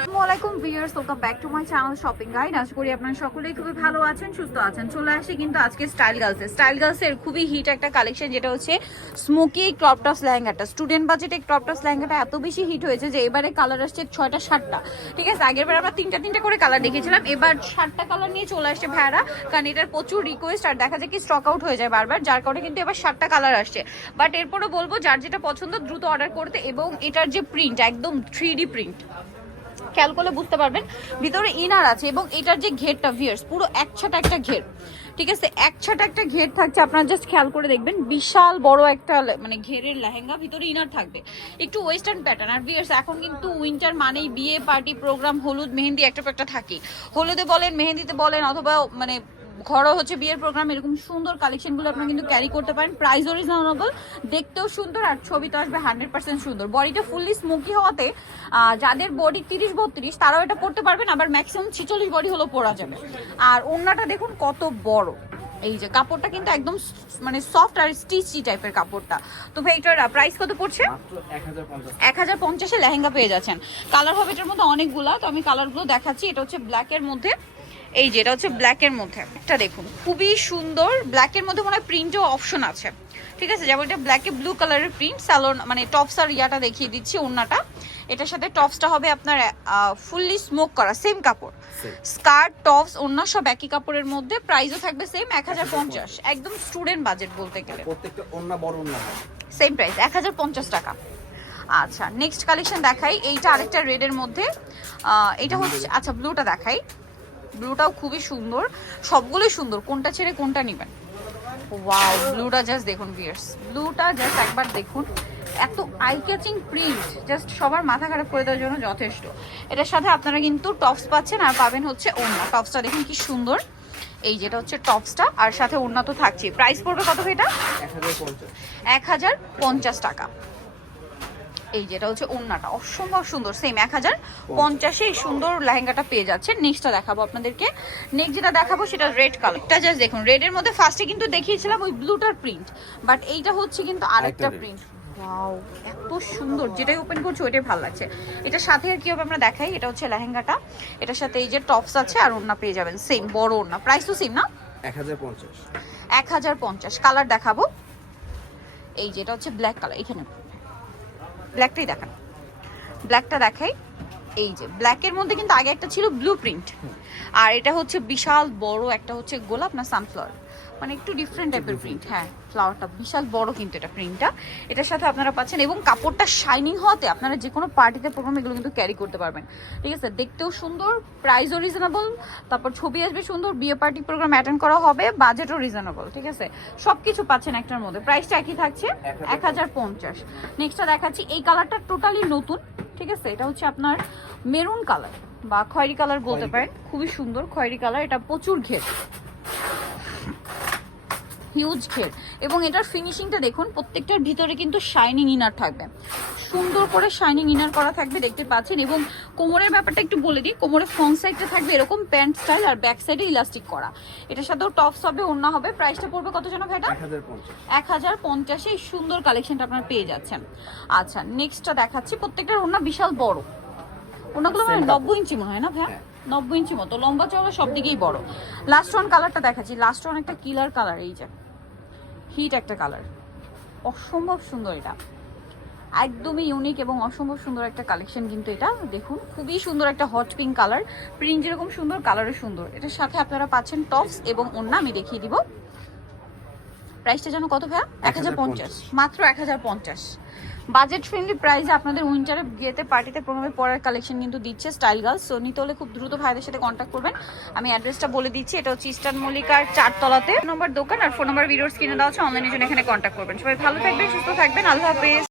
আসসালামাইকুম viewers, welcome back to my channel shopping guide. আশা করি আপনারা সকলেই খুবই ভালো আছেন, সুস্থ আছেন। চলে আসি কিন্তু আজকে স্টাইল গার্লসের খুবই হিট একটা কালেকশন, যেটা হচ্ছে স্মোকি ক্রপ টপস লেহেঙ্গাটা। স্টুডেন্ট বাজেটে ক্রপ টপস লেহেঙ্গাটা এত বেশি হিট হয়েছে যে এবারে কালার আসছে 6টা 7টা। ঠিক আছে, আগের বার আমরা 3টা করে কালার দেখেছিলাম, এবার 7টা কালার নিয়ে চলে আসছে ভাইয়ারা, কারণ এটার প্রচুর রিকোয়েস্ট আর দেখা যায় কি স্টক আউট হয়ে যায় বারবার, যার কারণে কিন্তু এবার 7টা কালার আসছে। বাট এরপরও বলবো যার যেটা পছন্দ দ্রুত অর্ডার করতে। এবং এটার যে প্রিন্ট একদম 3D প্রিন্ট, খেয়াল করলে বুঝতে পারবেন ভিতরে ইনার আছে। এবং এটার যে ঘেরটা ভিয়ার্স পুরো একছাটা একটা ঘের, ঠিক আছে, একছাটা একটা ঘের থাকছে। আপনারা জাস্ট খেয়াল করে দেখবেন, বিশাল বড় একটা মানে ঘেরের লেহেঙ্গা, ভিতরে ইনার থাকবে, একটু ওয়েস্টার্ন প্যাটার্ন। আর ভিয়ার্স এখন কিন্তু উইন্টার মানেই বিয়ে পার্টি প্রোগ্রাম, হলুদ মেহেন্দি একটা একটা থাকে। হলুদে বলেন, মেহেন্দিতে বলেন, অথবা মানে ঘরও হচ্ছে বিয়ের প্রোগ্রাম, এরকম সুন্দর কালেকশনগুলো আপনারা কিন্তু ক্যারি করতে পারেন। প্রাইসও রিজনেবল, দেখতেও সুন্দর, আর ছবি তো আসবে 100% সুন্দর। বডিটা ফুললি স্মোকি হওয়াতে যাদের বডি 30-32 তারাও এটা পরতে পারবেন, আবার ম্যাক্সিমাম 46 বডি হলেও পরা যাবে। আর ওড়নাটা দেখুন কত বড়, এই যে কাপড়টা কিন্তু একদম মানে সফট আর স্টিচি টাইপের কাপড়টা। তো ভাই এটার প্রাইস কত পড়ছে? 1050 লেহেঙ্গা পেয়ে যাচ্ছেন। কালার হবে এটার মধ্যে অনেকগুলা, তো আমি কালারগুলো দেখাচ্ছি। এটা হচ্ছে ব্ল্যাকের মধ্যে, এই যে এটা হচ্ছে ব্ল্যাকের মধ্যে, এটা দেখুন খুবই সুন্দর। ব্ল্যাকের মধ্যে মনে হয় প্রিন্টও অপশন আছে, ঠিক আছে, যেমন এটা ব্ল্যাকে ব্লু কালারের প্রিন্ট। স্যালোন মানে টপস আর ইয়াটা দেখিয়ে দিচ্ছি, ওড়নাটা এটার সাথে টপসটা হবে আপনার ফুললি স্মোক করা সেম কাপড়, স্কার্ট টপস ওড়না সব একই কাপড়ের মধ্যে। প্রাইসও থাকবে সেম 1050, একদম স্টুডেন্ট বাজেট বলতে গেলে। প্রত্যেকটা ওড়না বড় ওড়না সেম প্রাইস 1050 টাকা। আচ্ছা নেক্সট কালেকশন দেখাই, এইটা আরেকটা রেডের মধ্যে, এটা হচ্ছে আচ্ছা ব্লুটা দেখাই। ব্লুটাও খুবই সুন্দর, সবগুলোই সুন্দর, কোনটা ছেড়ে কোনটা নেবেন। ওয়াও, ব্লুটা জাস্ট দেখুন ভিউয়ার্স, ব্লুটা জাস্ট একবার দেখুন, এত আই ক্যাচিং প্রিন্ট, জাস্ট সবার মাথা খারাপ করে দেওয়ার জন্য যথেষ্ট। এটার সাথে আপনারা কিন্তু টপস পাচ্ছেন, আর পাবেন হচ্ছে ওড়না। টপসটা দেখুন কি সুন্দর, এই যেটা হচ্ছে টপসটা, আর সাথে ওড়না তো থাকছে। প্রাইস পড়বে কত এটা? 1050 টাকা। এই যেটা হচ্ছে ওড়নাটা অসম্ভব সুন্দর, সেম 1050 এই সুন্দর লেহেঙ্গাটা পেয়ে যাচ্ছে। নেক্সটটা দেখাবো আপনাদেরকে। নেক্সট যেটা দেখাবো সেটা রেড কালারটা, জাস্ট দেখুন রেডের মধ্যে ফার্স্টে কিন্তু দেখিয়েছিলাম ওই ব্লুটার প্রিন্ট, বাট এইটা হচ্ছে কিন্তু আরেকটা প্রিন্ট। ওয়াও, এত সুন্দর, যেটাই ওপেন করছে ওইটাই ভালো লাগছে। এটার সাথে আর কি হবে আমরা দেখাই। এটা হচ্ছে লেহেঙ্গাটা, এটার সাথে এই যে টপস আছে আর ওড়না পেয়ে যাবেন সেম বড় ওড়না। প্রাইস তো সেম না? 1050। কালার দেখাবো, এই যেটা হচ্ছে ব্ল্যাক কালার, এখানে ব্ল্যাকটাই দেখান, ব্ল্যাকটা দেখাই। এই যে ব্ল্যাকের মধ্যে কিন্তু আগে একটা ছিল ব্লু প্রিন্ট, আর এটা হচ্ছে বিশাল বড় একটা হচ্ছে গোলাপ না সানফ্লাওয়ার, মানে একটু ডিফারেন্ট টাইপের প্রিন্ট। হ্যাঁ, ফ্লাওয়ারটা বিশাল বড় কিন্তু এটা প্রিন্টটা, এটার সাথে আপনারা পাচ্ছেন। এবং কাপড়টা শাইনিং হওয়াতে আপনারা যে কোনো পার্টিতে প্রোগ্রাম এগুলো কিন্তু ক্যারি করতে পারবেন, ঠিক আছে। দেখতেও সুন্দর, প্রাইসও রিজনেবল, তারপর ছবি আসবে সুন্দর, বিয়ে পার্টি প্রোগ্রাম অ্যাটেন্ড করা হবে, বাজেটও রিজনেবল, ঠিক আছে, সবকিছু পাচ্ছেন একটার মধ্যে। প্রাইসটা একই থাকছে 1050। নেক্সটটা দেখাচ্ছি, এই কালারটা টোটালি নতুন, ঠিক আছে। এটা হচ্ছে আপনার মেরুন কালার বা খয়েরি কালার বলতে পারেন, খুবই সুন্দর খয়েরি কালার। এটা প্রচুর ঘের, হিউজ ঘের, এবং এটার ফিনিশিংটা দেখুন, প্রত্যেকটার ভিতরে কিন্তু শাইনিং ইনার থাকবে, সুন্দর করে শাইনিং ইনার করা থাকবে, দেখতে পাচ্ছেন। এবং কোমরের ব্যাপারটা একটু বলে দিই, কোমরের ফ্রন্ট সাইডটা থাকবে এরকম প্যান্ট স্টাইল, আর ব্যাক সাইডে ইলাস্টিক করা। এটার সাথেও টপস হবে, ওড়না হবে। প্রাইসটা পড়বে কত যেন ভাইটা? 1050। এই সুন্দর কালেকশনটা আপনারা পেয়ে যাচ্ছেন। আচ্ছা নেক্সটটা দেখাচ্ছি, প্রত্যেকটার ওড়না বিশাল বড়, ওনাগুলো মানে 90 ইঞ্চি মনে হয় না ভাইয়া, 90 ইঞ্চি মতো লম্বা চওড়া সব দিকেই বড়। লাস্ট ওয়ান কালারটা দেখাচ্ছি, লাস্ট ওয়ান একটা কিলার কালার, এই যে হিট একটা কালার, অসম্ভব সুন্দর, এটা একদমই ইউনিক এবং অসম্ভব সুন্দর একটা কালেকশন। কিন্তু এটা দেখুন খুবই সুন্দর একটা হট পিঙ্ক কালার, প্রিন্ট যেরকম সুন্দর কালারও সুন্দর। এটার সাথে আপনারা পাচ্ছেন টপস এবং ওড়না, আমি দেখিয়ে দিব। প্রাইসটা যেন কত ভাইয়া? 1050, মাত্র 1050। বাজেট ফ্রেন্ডলি প্রাইসে আপনাদের উইন্টারে বিয়েতে পার্টিতে প্রোগ্রামে পরার কালেকশন কিন্তু দিচ্ছে স্টাইল গার্লস। সো নিতে হলে খুব দ্রুত ভাইদের সাথে কন্ট্যাক্ট করবেন। আমি অ্যাড্রেসটা বলে দিচ্ছি, এটা হচ্ছে ইস্টার্ন মল্লিকার 4 তলাতে নম্বর দোকান, আর ফোন নাম্বার ভিডিওর স্ক্রিনে দেওয়া আছে, অনলাইনের জন্য এখানে কন্ট্যাক্ট করবেন। সবাই ভালো থাকবেন, সুস্থ থাকবেন, আল্লাহ হাফেজ।